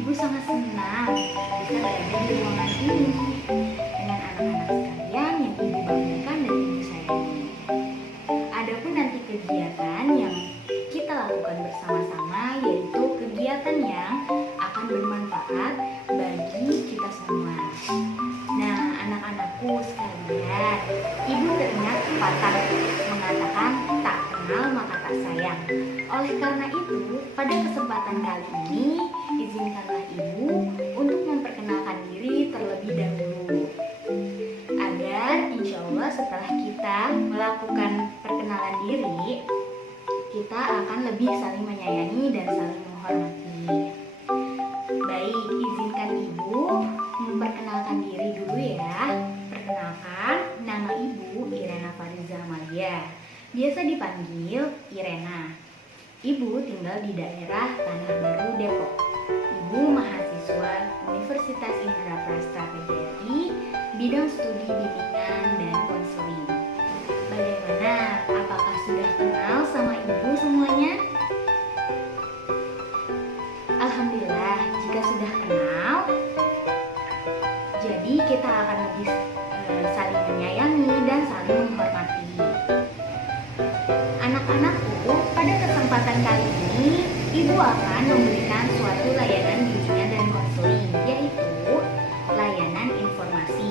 Ibu sangat senang bisa berada di ruangan ini dengan anak-anak sekalian yang Ibu banggakan dan Ibu sayangi. Adapun nanti kegiatan yang kita lakukan bersama-sama yaitu kegiatan yang akan bermanfaat bagi kita semua. Nah, anak-anakku sekalian, Ibu teringat pepatah mengatakan tak kenal maka tak sayang. Oleh karena itu, pada kesempatan kali ini, izinkanlah Ibu untuk memperkenalkan diri terlebih dahulu. Agar insya Allah setelah kita melakukan perkenalan diri, kita akan lebih saling menyayangi dan saling menghormati. Baik, izinkan Ibu memperkenalkan diri dulu ya. Perkenalkan, nama Ibu Irena Fariza Amalia, biasa dipanggil Irena. Ibu tinggal di daerah Tanah Baru, Depok. Ibu mahasiswa Universitas Indraprasta PGRI, bidang studi bimbingan dan konseling. Bagaimana? Apakah sudah kenal sama Ibu semuanya? Alhamdulillah, jika sudah kenal, jadi kita akan lebih saling menyayangi dan saling menghormati. Anak-anakku, pada kesempatan kali ini, Ibu akan memberikan suatu layanan bimbingan dan konseling, yaitu layanan informasi.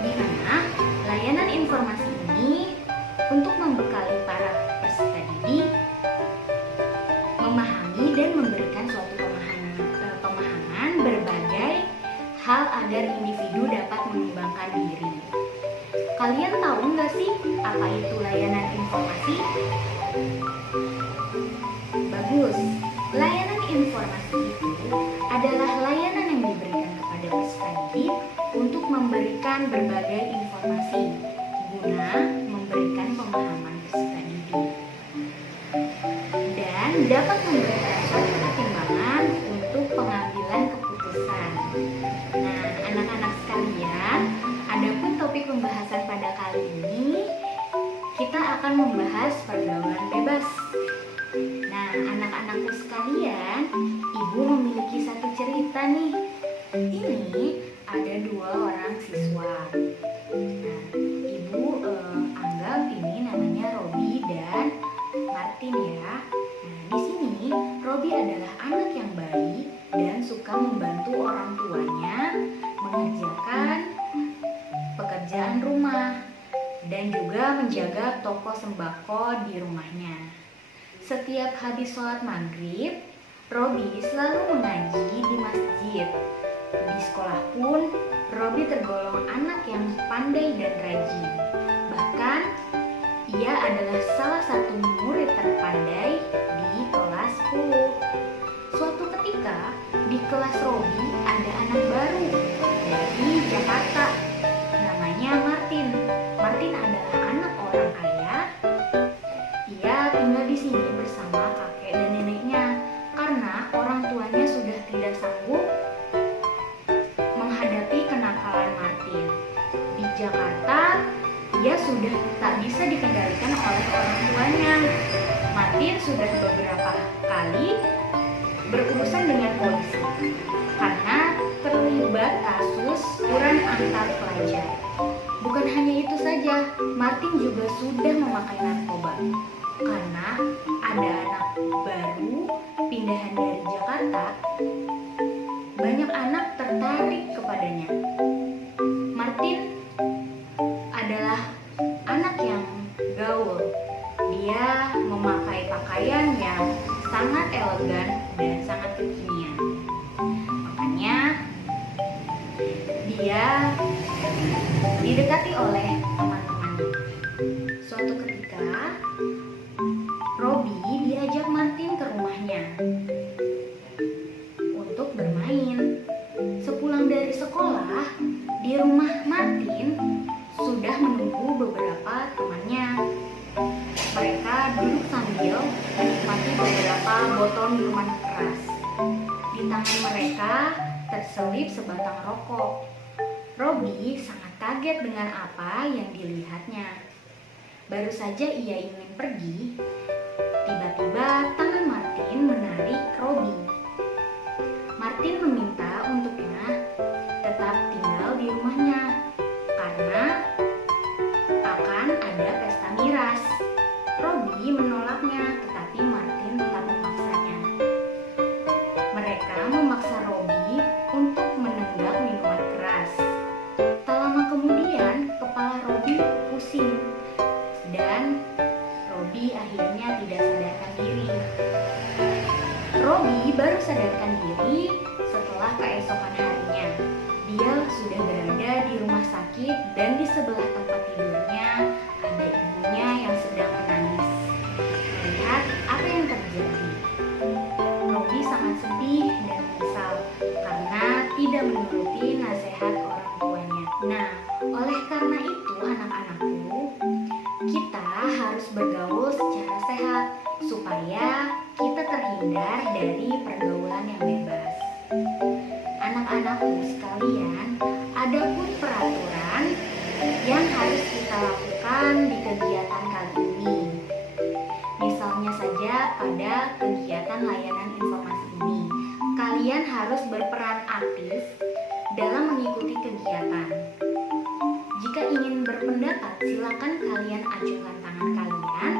Di mana layanan informasi ini untuk membekali para peserta didik memahami dan memberikan suatu pemahaman berbagai hal agar individu dapat mengembangkan diri. Kalian tahu nggak sih apa itu layanan informasi? Bagus. Layanan informasi itu adalah layanan yang diberikan kepada peserta didik untuk memberikan berbagai informasi guna memberikan pemahaman peserta didik dan dapat memberikan suatu pertimbangan untuk pengambilan keputusan. Nah, anak-anak sekalian, adapun topik pembahasan pada kali ini, kita akan membahas pergaulan bebas. Nah, anak-anakku sekalian, Ibu memiliki satu cerita nih. Ini ada dua orang siswa. Nah, Ibu anggap ini namanya Robi dan Martin ya. Nah, di sini Robi adalah anak yang baik dan suka membantu orang tuanya mengerjakan pekerjaan rumah dan juga menjaga toko sembako di rumahnya. Setiap habis sholat maghrib, Robi selalu mengaji di masjid. Di sekolah pun, Robi tergolong anak yang pandai dan rajin. Bahkan, ia adalah salah satu murid terpandai di kelas 10. Suatu ketika, di kelas Robi ada anak baru dari Jakarta. Namanya Martin. Martin adalah anak orang kaya. Ia tinggal di sini bersama kakek dan neneknya karena orang tuanya sudah tidak sanggup menghadapi kenakalan Martin. Di Jakarta, ia sudah tak bisa dikendalikan oleh orang tuanya. Martin sudah beberapa kali berurusan dengan polisi karena terlibat kasus curan antar pelajar. Bukan hanya itu saja, Martin juga sudah memakai narkoba karena ada anak baru pindahan dari Jakarta. Banyak anak tertarik kepadanya. Martin adalah anak yang gaul. Dia memakai pakaian yang sangat elegan dan sangat kekinian. Makanya dia didekati oleh teman-temannya. Suatu ketika, Robi diajak Martin ke rumahnya untuk bermain. Sepulang dari sekolah, di rumah Martin sudah menunggu beberapa temannya. Mereka duduk sambil menikmati beberapa botol minuman keras. Di tangan mereka terselip sebatang rokok. Robi sangat kaget dengan apa yang dilihatnya. Baru saja ia ingin pergi, tiba-tiba tangan Martin menarik Robi. Martin Robi baru sadarkan diri setelah keesokan harinya. Dia sudah berada di rumah sakit dan di sebelah tempat tidurnya ada ibunya yang sedang menangis. Melihat apa yang terjadi, Robi sangat sedih dan menyesal karena tidak menuruti nasihat orang tuanya. Nah, oleh karena itu anak-anakku, kita harus bergaul secara sehat supaya kita terhindar dari pergaulan yang bebas. Anak-anakku sekalian, ada pun peraturan yang harus kita lakukan di kegiatan kali ini. Misalnya saja pada kegiatan layanan informasi ini, kalian harus berperan aktif dalam mengikuti kegiatan. Jika ingin berpendapat, silakan kalian ajukan tangan kalian,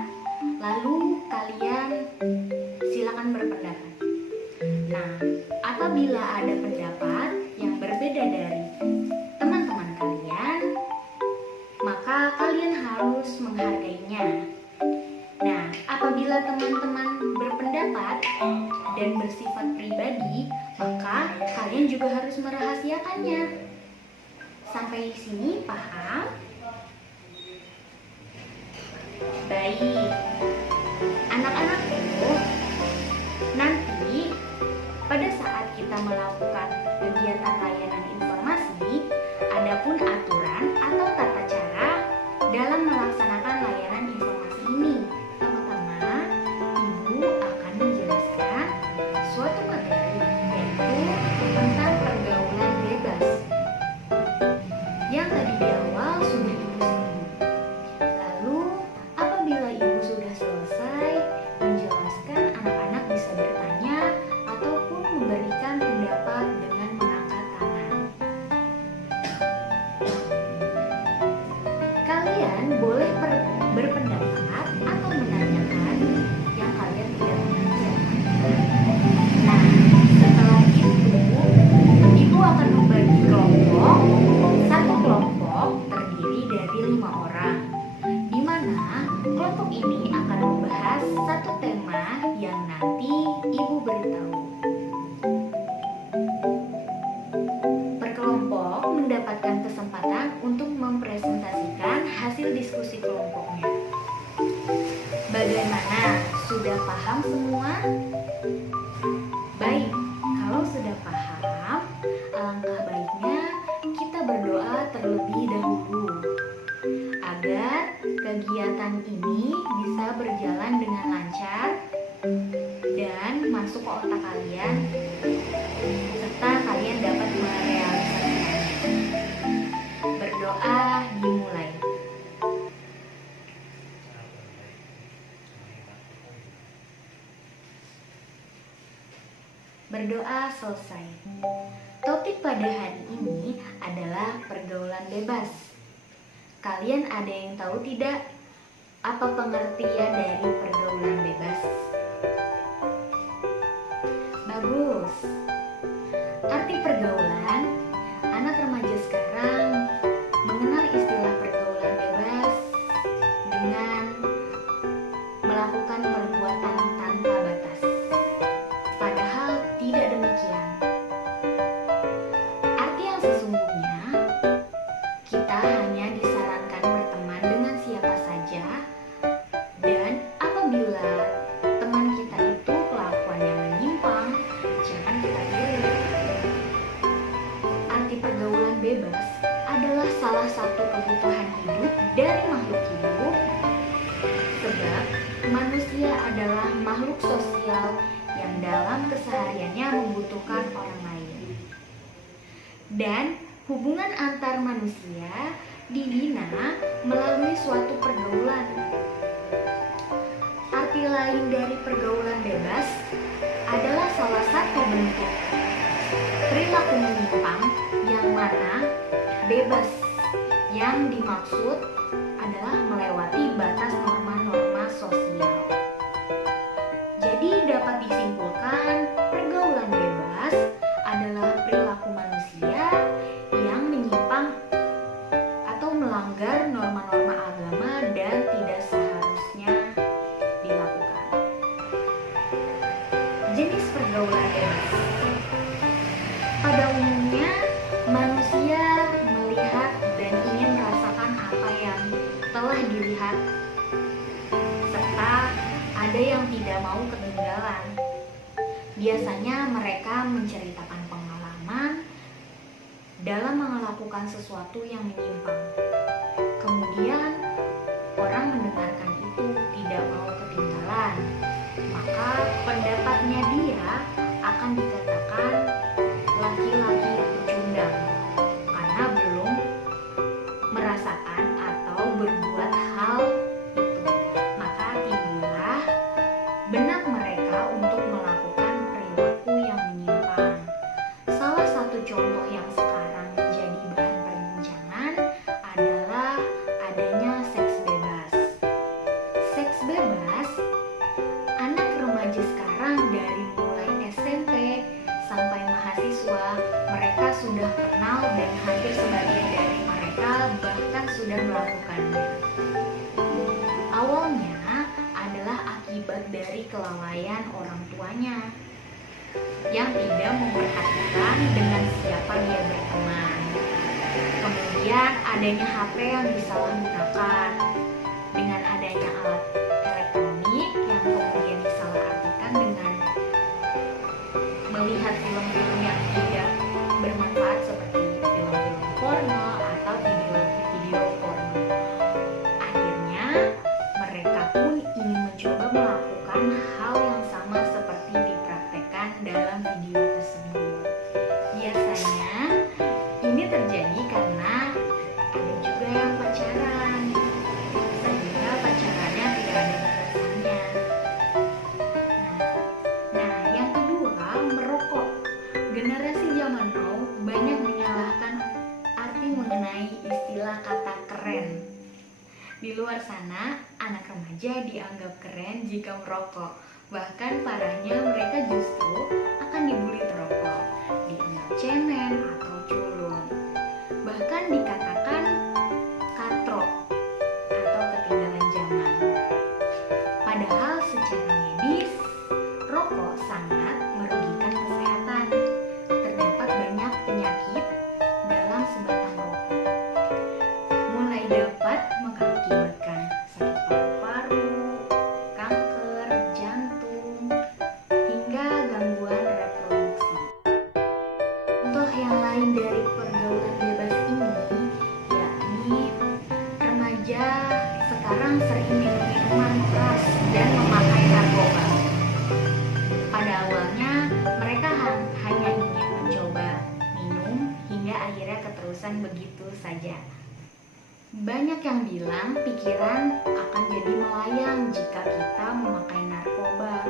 lalu kalian silakan berpendapat. Nah, apabila ada pendapat yang berbeda dari teman-teman kalian, maka kalian harus menghargainya. Nah, apabila teman-teman berpendapat dan bersifat pribadi, maka kalian juga harus merahasiakannya. Sampai sini paham? Baik. Anak-anakku, nanti pada saat kita melakukan kegiatan layanan informasi, ada pun aturan atau tata cara dalam melaksanakan layanan informasi ini. Pertama, Ibu akan menjelaskan suatu materi, yaitu tentang pergaulan bebas. Yang tadi di awal sudah Ibu singgung. Lalu, apabila Ibu sudah selesai menjelaskan, anak-anak bisa bertanya ataupun memberikan pendapat dengan mengangkat tangan. Kalian boleh berpendapat atau menanyakan yang kalian tidak mengerti. Nah, setelah itu Ibu akan membagi kelompok. Satu kelompok terdiri dari 5 orang, di mana kelompok ini akan membahas satu tema yang nanti Ibu beritahu. Per kelompok mendapatkan kesempatan untuk mempresentasikan hasil diskusi kelompoknya. Bagaimana? Sudah paham semua? Baik, kalau sudah paham, alangkah baiknya kita berdoa terlebih dahulu agar kegiatan ini bisa berjalan dengan lancar dan masuk ke otak kalian serta kalian dapat merealisasikannya. Berdoa dimulai. Berdoa selesai. Topik pada hari ini adalah pergaulan bebas. Kalian ada yang tahu tidak apa pengertian dari pergaulan bebas? Bagus. Arti pergaulan, anak remaja sekarang mengenal istilah pergaulan bebas dengan melakukan perbuatan tanpa batas. Padahal tidak demikian. Arti yang sesungguhnya, kita hanya disarankan berteman dengan siapa saja, dan apabila teman kita itu kelakuannya menyimpang, jangan kita pilih. Arti pergaulan bebas adalah salah satu kebutuhan hidup dari makhluk hidup, sebab manusia adalah makhluk sosial yang dalam kesehariannya membutuhkan orang lain. Dan hubungan antar manusia dibina melalui suatu pergaulan. Arti lain dari pergaulan bebas adalah salah satu bentuk perilaku menyimpang yang mana bebas yang dimaksud adalah melewati batas norma-norma sosial. Jadi dapat disimpulkan pergaulan bebas adalah perilaku manusia yang menyimpang atau melanggar norma-norma agama dan tidak seharusnya dilakukan. Jenis pergaulan bebas. Pada umumnya, manusia melihat dan ingin merasakan apa yang telah dilihat, serta ada yang tidak mau ketinggalan. Biasanya mereka menceritakan pengalaman dalam melakukan sesuatu yang menyimpang. Kemudian orang mendengarkan itu tidak mau ketinggalan, maka pendapatnya dia akan dikatakan laki-laki pecundang karena belum merasakan atau berbuat hal itu. Maka timbullah benak mereka untuk melakukan perilaku yang menyimpang. Salah satu contoh yang sekarang menjadi bahan perbincangan adalah adanya seks bebas. Seks bebas, anak remaja sekarang dari mulai SMP sampai mahasiswa, mereka sudah kenal dan hampir sebagian dari mereka bahkan sudah melakukannya. Awalnya adalah akibat dari kelalaian orang tuanya yang tidak memperhatikan dengan siapa dia berteman. Kemudian adanya HP yang disalahgunakan, dengan adanya alat elektronik yang kemudian disalahartikan dengan melihat film-film yang tidak bermanfaat seperti film-film porno atau video-video porno. Akhirnya mereka pun ingin mencoba melakukan hal yang sama seperti dipraktekkan dalam video tersebut. Biasanya ini terjadi karena ada juga yang pacaran, sehingga pacarannya tidak ada batasannya. Nah, yang kedua, merokok. Generasi zaman now banyak menyalahkan arti mengenai istilah kata keren. Di luar sana, anak remaja dianggap keren jika merokok. Bahkan parahnya mereka justru akan dibully perokok, dianggap cemen atau culun. Bahkan dikatakan katrok atau ketinggalan zaman. Padahal secara medis, rokok sangat merugikan kesehatan. Terdapat banyak penyakit dalam sebatang rokok, mulai dapat mengakibatkan sakit paru-paru, kanker, jantung, hingga gangguan reproduksi. Contoh yang lain dari pergaulan bebas ini yakni remaja sekarang sering minum minuman keras dan memakai narkoba. Pada awalnya mereka hanya ingin mencoba minum hingga akhirnya keterusan begitu saja. Banyak yang bilang pikiran akan jadi melayang jika kita memakai narkoba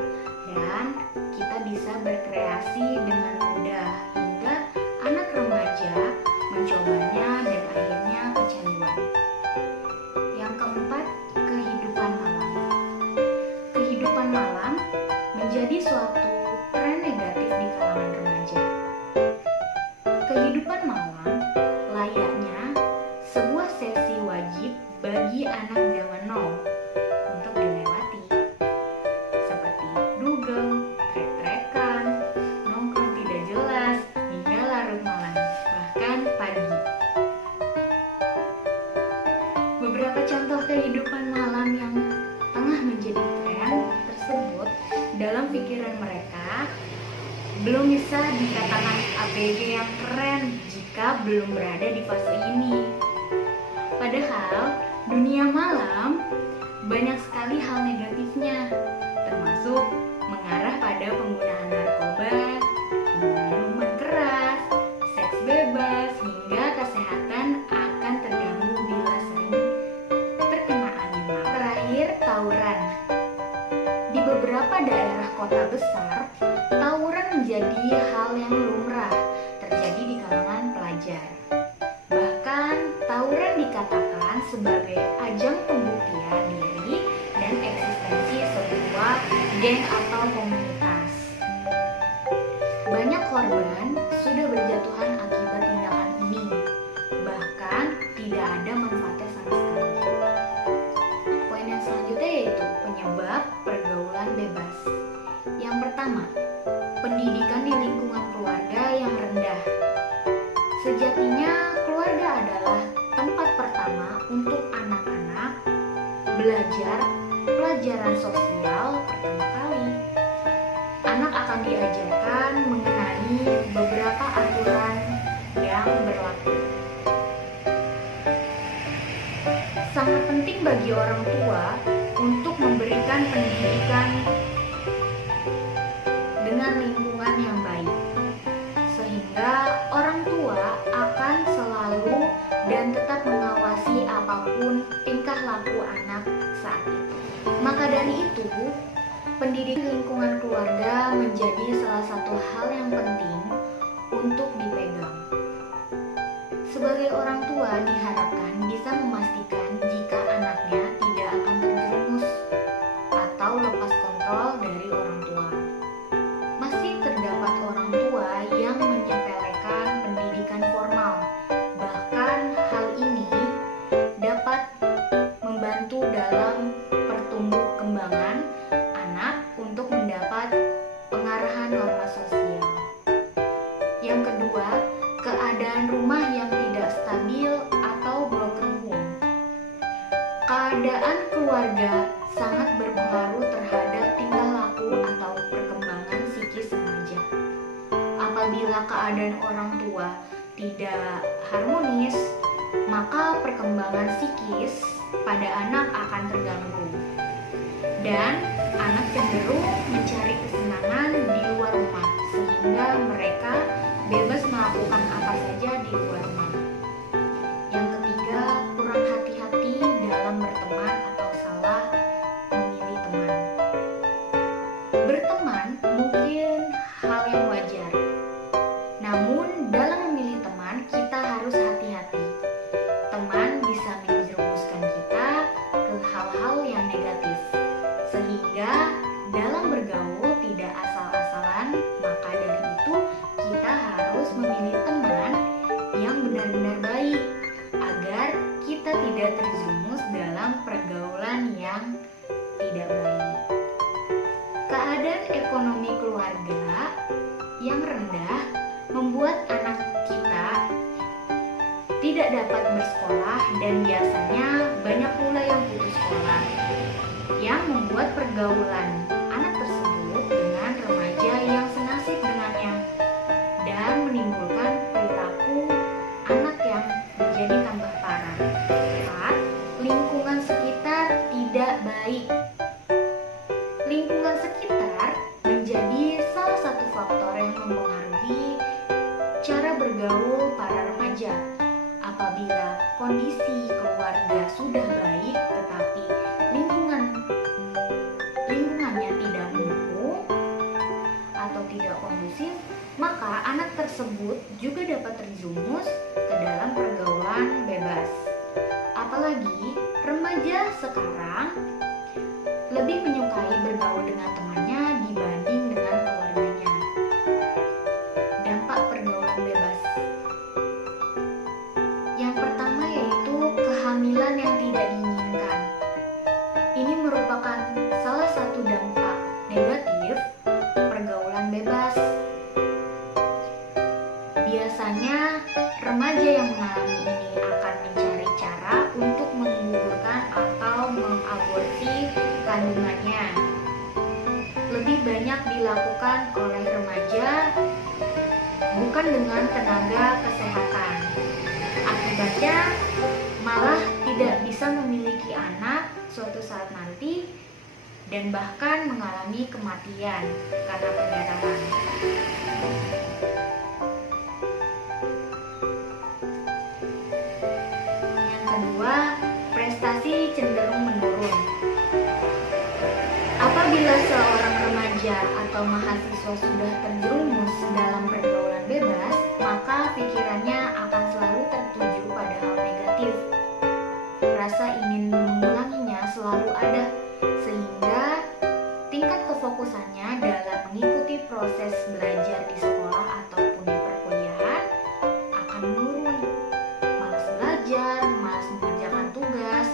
dan kita bisa berkreasi dengan mudah hingga anak remaja mencobanya dan akhirnya kecanduan. Yang keempat, kehidupan malam. Kehidupan malam menjadi suatu tren negatif di kalangan remaja. Kehidupan malam layaknya sebuah sesi wajib bagi anak zaman now untuk dilewati, seperti dugem, trek-trekan, nongkrong tidak jelas hingga larut malam, bahkan pagi. Beberapa contoh kehidupan malam yang tengah menjadi tren tersebut dalam pikiran mereka belum bisa dikatakan ABG yang keren jika belum berada di fase ini. Padahal dunia malam banyak sekali hal negatifnya, termasuk mengarah pada penggunaan narkoba, minuman keras, seks bebas, hingga kesehatan akan terganggu bila sering terkena angin malam. Terakhir, tawuran. Di beberapa daerah kota besar, tawuran menjadi hal yang lumrah terjadi di kalangan pelajar. Bahkan tawuran dikatakan sebagai ajang pembuktian diri dan eksistensi sebuah geng atau komunitas. Banyak korban sudah berjatuhan akibat tindakan ini, bahkan tidak ada manfaatnya sama sekali. Poin yang selanjutnya yaitu penyebab pergaulan bebas. Yang pertama, pendidikan di lingkungan keluarga yang rendah. Sejatinya, keluarga adalah tempat pertama untuk anak-anak belajar pelajaran sosial pertama kali. Anak akan diajarkan mengenai beberapa aturan yang berlaku. Sangat penting bagi orang tua untuk memberikan pendidikan dengan lingkungan yang baik, sehingga orang tua akan selalu dan tetap mengawasi apapun tingkah laku anak saat itu. Maka dari itu, pendidikan lingkungan keluarga menjadi salah satu hal yang penting untuk dipegang. Sebagai orang tua diharapkan bisa memastikan jika anaknya tidak akan terjerumus atau lepas kontrol dari orang tua. Masih terdapat orang tua yang menyepelekan pendidikan formal. Bahkan hal ini dapat membantu dalam pertumbuh kembangan anak untuk mendapat pengarahan norma sosial. Yang kedua, keadaan rumah yang tidak stabil atau broken home. Keadaan keluarga sangat berpengaruh terhadap tingkah laku atau perkembangan psikis remaja. Apabila keadaan orang tua tidak harmonis, maka perkembangan psikis pada anak akan terganggu. Dan anak cenderung mencari kesenangan di luar rumah, sehingga mereka bebas melakukan apa saja di luar rumah. Yang ketiga, kurang hati-hati dalam berteman atau salah memilih teman. Berteman mungkin hal yang wajar, namun dalam memilih teman kita harus hati-hati. Teman bisa menjerumuskan kita ke hal-hal yang negatif, sehingga dalam bergaul tidak asal-asalan. Maka dari itu kita harus memilih teman yang benar-benar baik agar kita tidak terjerumus dalam pergaulan yang tidak baik. Keadaan ekonomi keluarga yang rendah membuat anak kita tidak dapat bersekolah dan biasanya banyak pula yang putus sekolah, yang membuat pergaulan anak tersebut dengan remaja yang senasib dengannya dan menimbulkan perilaku anak yang menjadi tambah parah. 4. Lingkungan sekitar tidak baik. Lingkungan sekitar menjadi salah satu faktor yang mempengaruhi cara bergaul para remaja. Apabila kondisi keluarga sudah baik tetapi lingkungannya tidak mendukung atau tidak kondusif, maka anak tersebut juga dapat terjerumus ke dalam pergaulan bebas. Apalagi remaja sekarang lebih menyukai bergaul dengan temannya dibanding dengan keluarganya. Dampak pergaulan bebas. Yang pertama yaitu kehamilan yang tidak diinginkan. Ini merupakan salah satu dampak negatif pergaulan bebas. Biasanya remaja yang mengalami ini akan mencari cara untuk menggugurkan atau mengaborsi kandungannya. Lebih banyak dilakukan oleh remaja bukan dengan tenaga kesehatan. Akibatnya malah tidak bisa memiliki anak suatu saat nanti dan bahkan mengalami kematian karena perdarahan. Yang kedua, prestasi cenderung menurun. Apabila seorang remaja atau mahasiswa sudah terjerumus dalam pergaulan bebas, maka pikirannya akan selalu tertuju pada hal negatif. Rasa ingin mengulanginya selalu ada, sehingga tingkat kefokusannya dalam mengikuti proses belajar di sekolah ataupun di perkuliahan akan menurun. Malas belajar, malas mengerjakan tugas,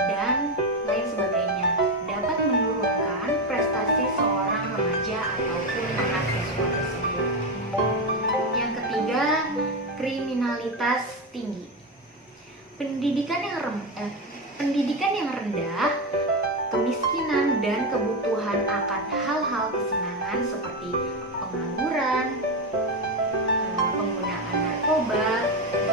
dan lain sebagainya dapat menurunkan prestasi seorang remaja ataupun mahasiswa. pendidikan yang rendah, kemiskinan, dan kebutuhan akan hal-hal kesenangan seperti pengangguran, penggunaan narkoba,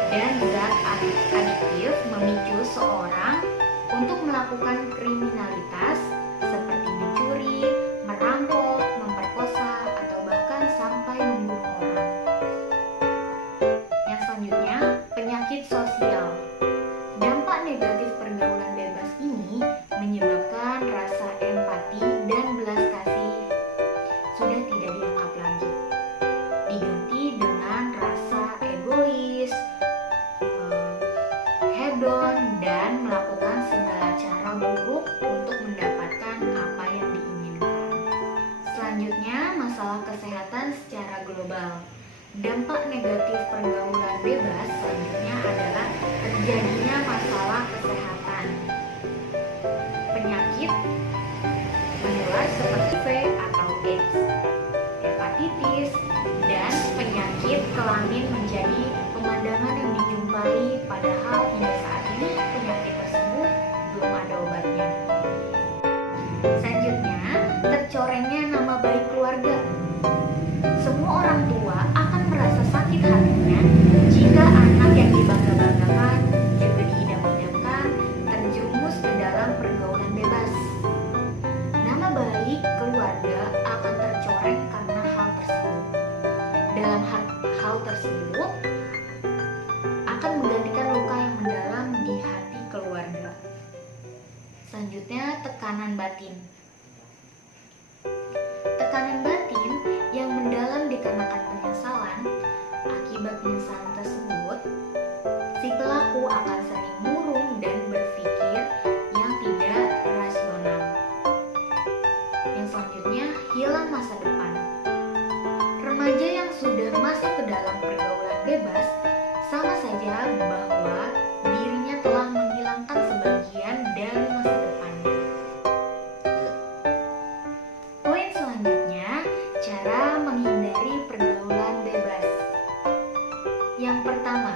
dan zat adiktif memicu seorang untuk melakukan kriminalitas seperti mencuri, merampok, memperkosa, atau bahkan sampai membunuh orang. Yang selanjutnya, penyakit sosial. Dampak negatif pergaulan bebas ini menyebabkan rasa empati dan belas kasih sudah tidak dianggap lagi. Diganti dengan rasa egois, hedon, dan melakukan segala cara buruk untuk mendapatkan apa yang diinginkan. Selanjutnya, masalah kesehatan secara global. Dampak negatif pergaulan bebas selanjutnya adalah terjadinya masalah kesehatan. Penyakit menular seperti HIV atau AIDS, hepatitis, dan penyakit kelamin menjadi pemandangan yang dijumpai, padahal hingga saat ini penyakit tersebut belum ada obatnya. Selanjutnya, tercorengnya nama baik keluarga. Semua orang tua akan merasa sakit hatinya jika anak yang dibangga-banggakan juga diidam-idamkan terjerumus ke dalam pergaulan bebas. Nama baik keluarga akan tercoreng karena hal tersebut. Dalam hal tersebut akan menggantikan luka yang mendalam di hati keluarga. Selanjutnya, tekanan batin. Tekanan batin yang mendalam dikarenakan penyesalan. Akibat penyesalan tersebut, si pelaku akan sering murung dan berpikir yang tidak rasional. Yang selanjutnya, hilang masa depan. Remaja yang sudah masuk ke dalam pergaulan bebas sama saja bahwa dirinya telah menghilangkan sebagian dari masa depannya. Poin selanjutnya, cara menghindari pergaulan bebas. Yang pertama,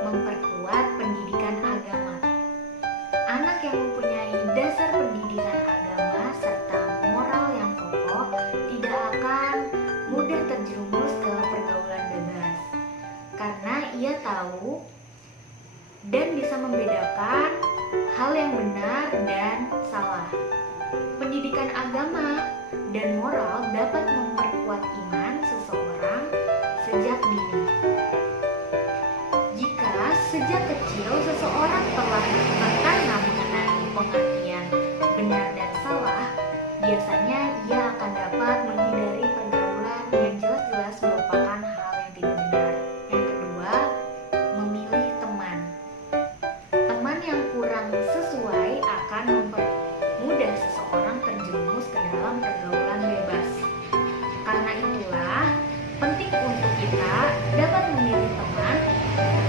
memperkuat pendidikan agama. Anak yang mempunyai dasar pendidikan agama serta moral yang kokoh tidak akan mudah terjerumus ke pergaulan bebas, karena ia tahu dan bisa membedakan hal yang benar dan salah. Pendidikan agama dan moral dapat memperkuat iman seseorang sejak dini. Jika sejak kecil seseorang telah tertanam mengenai pengertian benar dan salah, biasanya ia akan dapat menghindari pergaulan yang jelas-jelas merupakan hal yang tidak benar. Yang kedua, memilih teman. Teman yang kurang sesuai akan mempermudah seseorang terjerumus ke dalam pergaulan bebas. Karena itulah penting untuk kita dapat memilih teman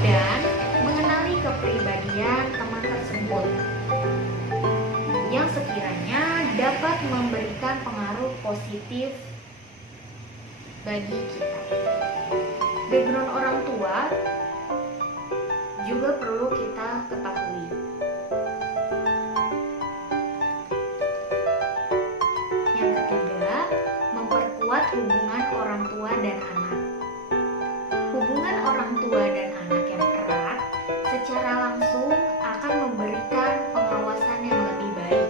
dan mengenali kepribadian teman tersebut yang sekiranya dapat memberikan pengaruh positif bagi kita. Background orang tua juga perlu kita ketahui. Yang ketiga, memperkuat hubungan orang tua dan anak. Hubungan orang tua dan anak yang erat secara langsung akan memberikan pengawasan yang lebih baik.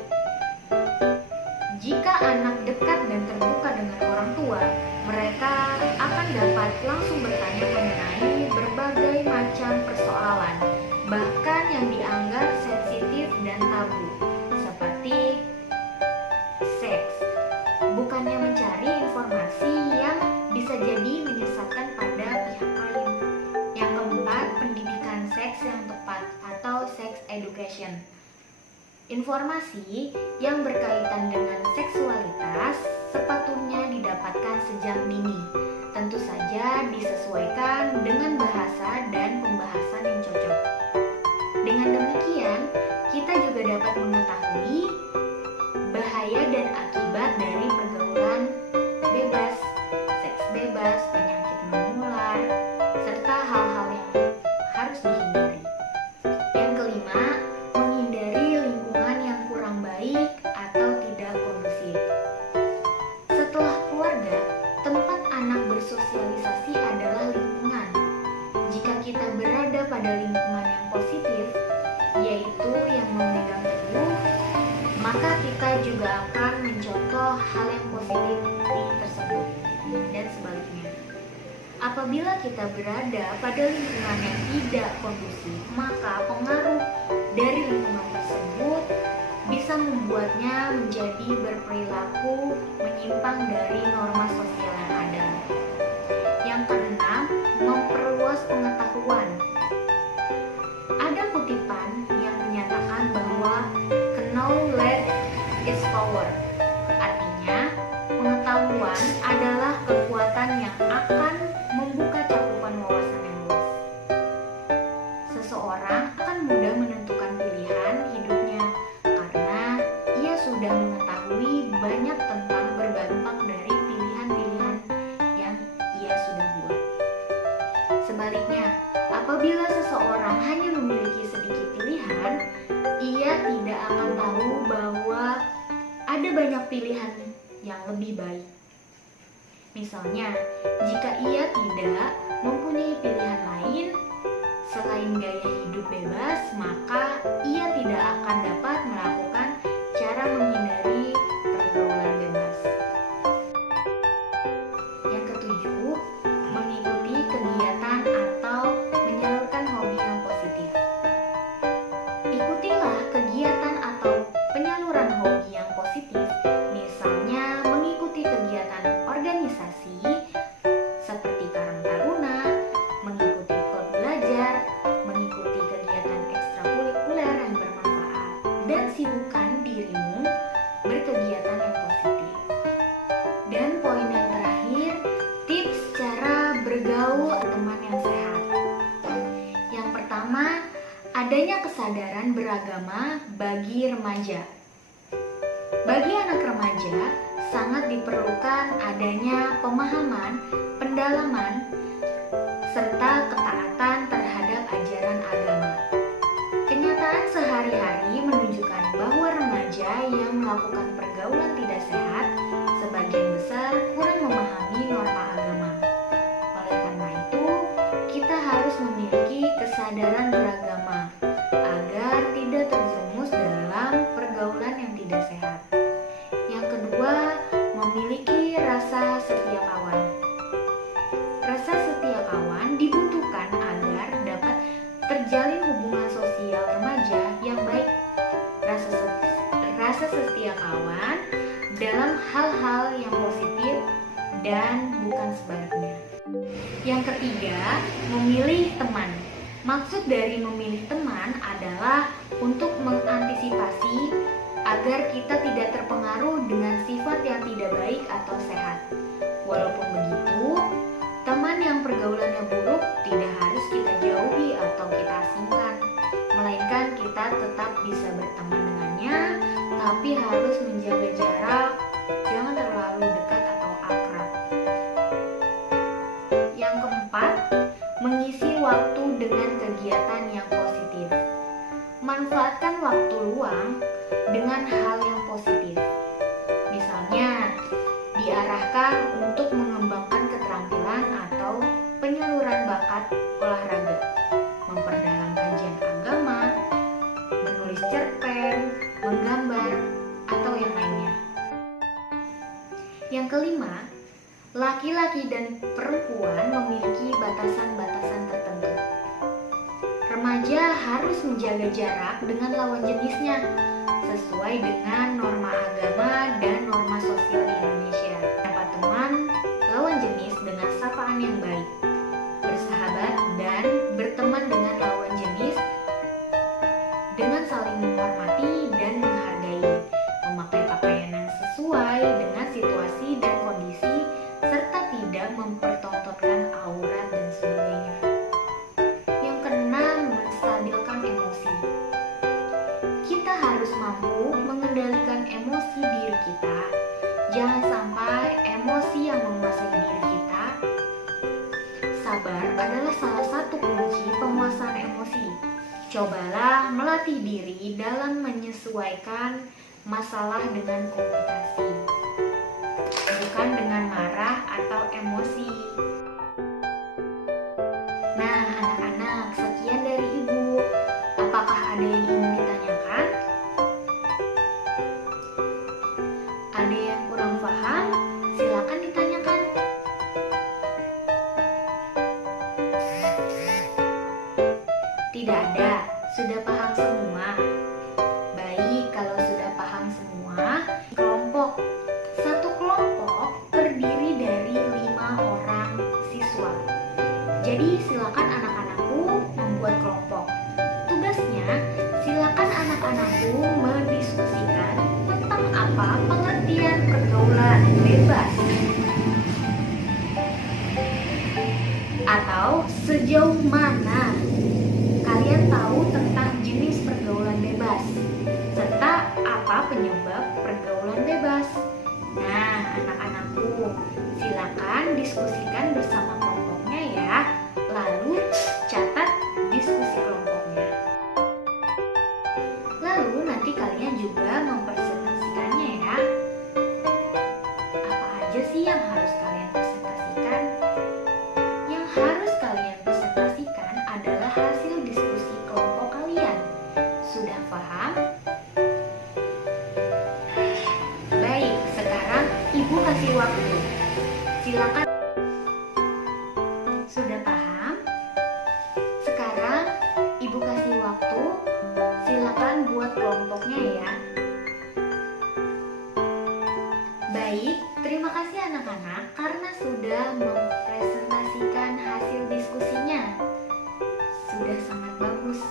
Jika anak dekat dan terbuka dengan orang tua, mereka akan dapat langsung bertanya mengenai berbagai macam persoalan, bahkan yang dianggap sensitif dan tabu, seperti seks. Bukannya mencari informasi yang bisa jadi menyesatkan pada pihak lain. Yang keempat, pendidikan seks yang tepat atau sex education. Informasi yang berkaitan dengan seksualitas sepatutnya didapatkan sejak dini. Tentu saja disesuaikan dengan bahasa dan pembahasan yang cocok. Dengan demikian, kita juga dapat mengetahui bahaya dan akibat dari pergaulan bebas, seks bebas, penyakit menular, serta hal-hal yang harus dihindari. Yang kelima, pada lingkungan yang positif, yaitu yang memegang teguh, maka kita juga akan mencontoh hal yang positif tersebut. Dan sebaliknya, apabila kita berada pada lingkungan yang tidak kondusif, maka pengaruh dari lingkungan tersebut bisa membuatnya menjadi berperilaku menyimpang dari norma sosial yang ada. Yang keenam, memperluas pengetahuan. Ada kutipan yang menyatakan bahwa knowledge is power. Artinya, pengetahuan adalah kekuatan yang akan membuka cakupan wawasan yang luas. Seseorang akan mudah menentukan pilihan hidupnya karena ia sudah mengetahui banyak tentang berdampak dari pilihan-pilihan yang ia sudah buat. Sebaliknya, apabila seseorang hanya memiliki sedikit pilihan, ia tidak akan tahu bahwa ada banyak pilihan yang lebih baik. Misalnya, jika ia tidak mempunyai pilihan lain selain gaya hidup bebas, maka ia tidak akan dapat melakukan cara menghindari pergaulan bebas. Yang ketujuh, mengikuti kegiatan atau menyalurkan hobi yang positif. Ikutilah kegiatan atau penyaluran hobi yang positif, misalnya mengikuti kegiatan organisasi seperti Karang Taruna, mengikuti klub belajar, mengikuti kegiatan ekstrakurikuler yang bermanfaat, dan sibukkan dirimu berkegiatan yang positif. Dan poin yang terakhir, tips cara bergaul teman yang sehat. Yang pertama, adanya kesadaran beragama bagi remaja. Bagi anak remaja, sangat diperlukan adanya pemahaman, pendalaman, serta ketaatan terhadap ajaran agama. Kenyataan sehari-hari menunjukkan bahwa remaja yang melakukan pergaulan tidak sehat sebagian besar kurang memahami norma agama. Oleh karena itu, kita harus memiliki kesadaran beragama agar tidak terjerumus dalam pergaulan yang tidak sehat. Yang kedua, memiliki rasa setia kawan. Rasa setia kawan dibutuhkan agar dapat terjalin hubungan sosial remaja yang baik. Rasa setia kawan dalam hal-hal yang positif dan bukan sebaliknya. Yang ketiga, memilih teman. Maksud dari memilih teman adalah untuk mengantisipasi agar kita tidak terpengaruh dengan sifat yang tidak baik atau sehat. Walaupun begitu, teman yang pergaulannya buruk tidak harus kita jauhi atau kita asingkan, melainkan kita tetap bisa berteman dengannya, tapi harus menjaga jarak, jangan terlalu dekat atau akrab. Yang keempat, mengisi waktu dengan kegiatan yang positif. Manfaatkan waktu luang dengan hal yang positif. Misalnya, diarahkan untuk mengembangkan keterampilan atau penyaluran bakat olahraga, memperdalam kajian agama, menulis cerpen, menggambar, atau yang lainnya. Yang kelima, laki-laki dan perempuan memiliki batasan-batasan tertentu. Remaja harus menjaga jarak dengan lawan jenisnya sesuai dengan norma agama dan norma sosial di Indonesia. Dapat teman lawan jenis dengan sapaan yang baik, bersahabat dan berteman dengan lawan jenis dengan saling menghormati dan menghargai, memakai pakaian yang sesuai dengan situasi dan kondisi, serta tidak mempertontonkan aurat dan sebagainya. Yang keenam, menstabilkan emosi. Kita harus mampu mengendalikan emosi diri kita. Jangan sampai emosi yang menguasai diri kita. Sabar adalah salah satu kunci penguasaan emosi. Cobalah melatih diri dalam menyesuaikan masalah dengan komunikasi, bukan dengan marah atau emosi. Nah, anak-anak, sekian dari Ada yang ingin ditanyakan? Ada yang kurang paham? Silakan ditanyakan. Tidak ada, sudah paham semua. Baik, kalau sudah paham semua, kelompok. Satu kelompok terdiri dari 5 orang siswa. Jadi silakan anak-anakku membuat kelompok. Tugasnya, silakan anak-anakku mendiskusikan tentang apa pengertian pergaulan bebas. Atau sejauh mana kalian tahu tentang jenis pergaulan bebas, serta apa penyebab pergaulan bebas. Nah, anak-anakku, silakan diskusikan bersama kelompoknya ya. Lalu catat diskusi kelompoknya. Lalu nanti kalian juga mempresentasikannya ya. Apa aja sih yang harus kalian presentasikan? Yang harus kalian presentasikan adalah hasil diskusi kelompok kalian. Sudah paham? Baik, sekarang Ibu kasih waktu. Silakan. Sudah paham? Sekarang Ibu kasih waktu. Silakan buat kelompoknya ya. Baik, terima kasih anak-anak karena sudah mempresentasikan hasil diskusinya. Sudah sangat bagus.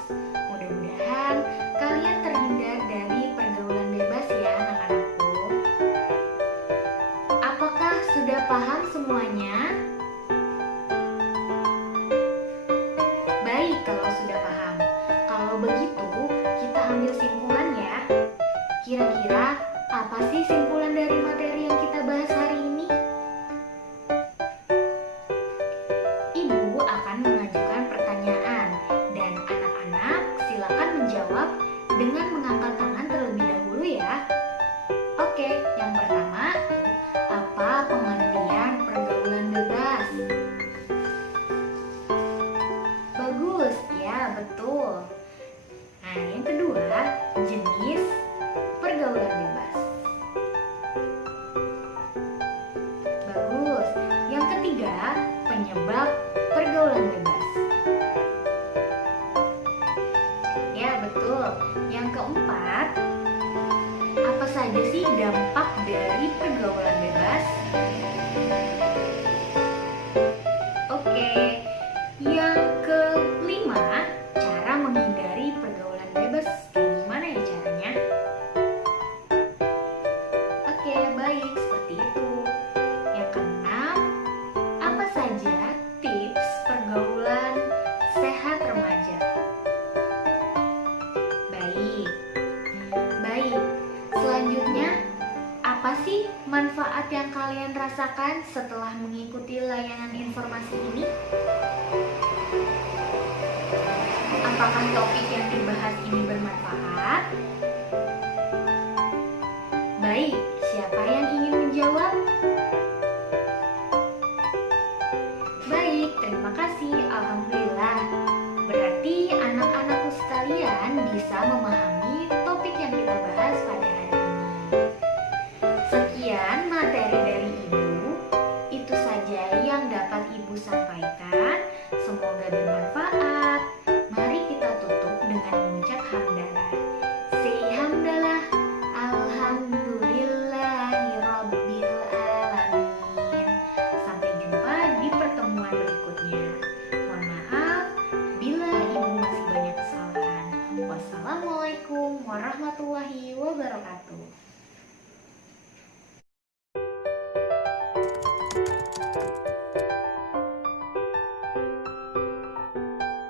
Mudah-mudahan kalian terhindar dari pergaulan bebas ya anak-anakku. Apakah sudah paham semuanya? Baik, kalau sudah paham. Kalau begitu, kita ambil simpulan ya. Kira-kira apa sih simpulan dari materi yang kita bahas hari ini? Ibu akan mengajukan pertanyaan dan anak-anak silakan menjawab dengan mengangkat tangan terlebih dahulu ya. Oke, yang pertama, apa pengertian pergaulan bebas? Bagus, ya betul. Nah, yang kedua, jenis pergaulan bebas. Bagus. Yang ketiga, penyebab pergaulan bebas. Ya, betul. Yang keempat, apa saja sih dampak dari pergaulan bebas? Oke. Yang kelima, cara menghindari pergaulan bebas. Kayak gimana ya caranya? Oke, baik, seperti itu. Yang keenam, apa saja tips pergaulan sehat remaja? Baik. Baik. Selanjutnya, apa sih manfaat yang kalian rasakan setelah mengikuti layanan informasi ini? Apakah topik yang dibahas ini bermanfaat? Baik, siapa yang ingin menjawab? Baik, terima kasih. Alhamdulillah. Berarti anak-anakku sekalian bisa memahami topik yang kita bahas pada hari ini. Sekian materi dari Ibu. Itu saja yang dapat Ibu sampaikan. Semoga bermanfaat. Mari kita tutup dengan mengucap hamdalah. Say hamdalah. Alhamdulillahirabbil alamin. Sampai jumpa di pertemuan berikutnya. Mohon maaf bila Ibu masih banyak kesalahan. Wassalamualaikum warahmatullahi wabarakatuh.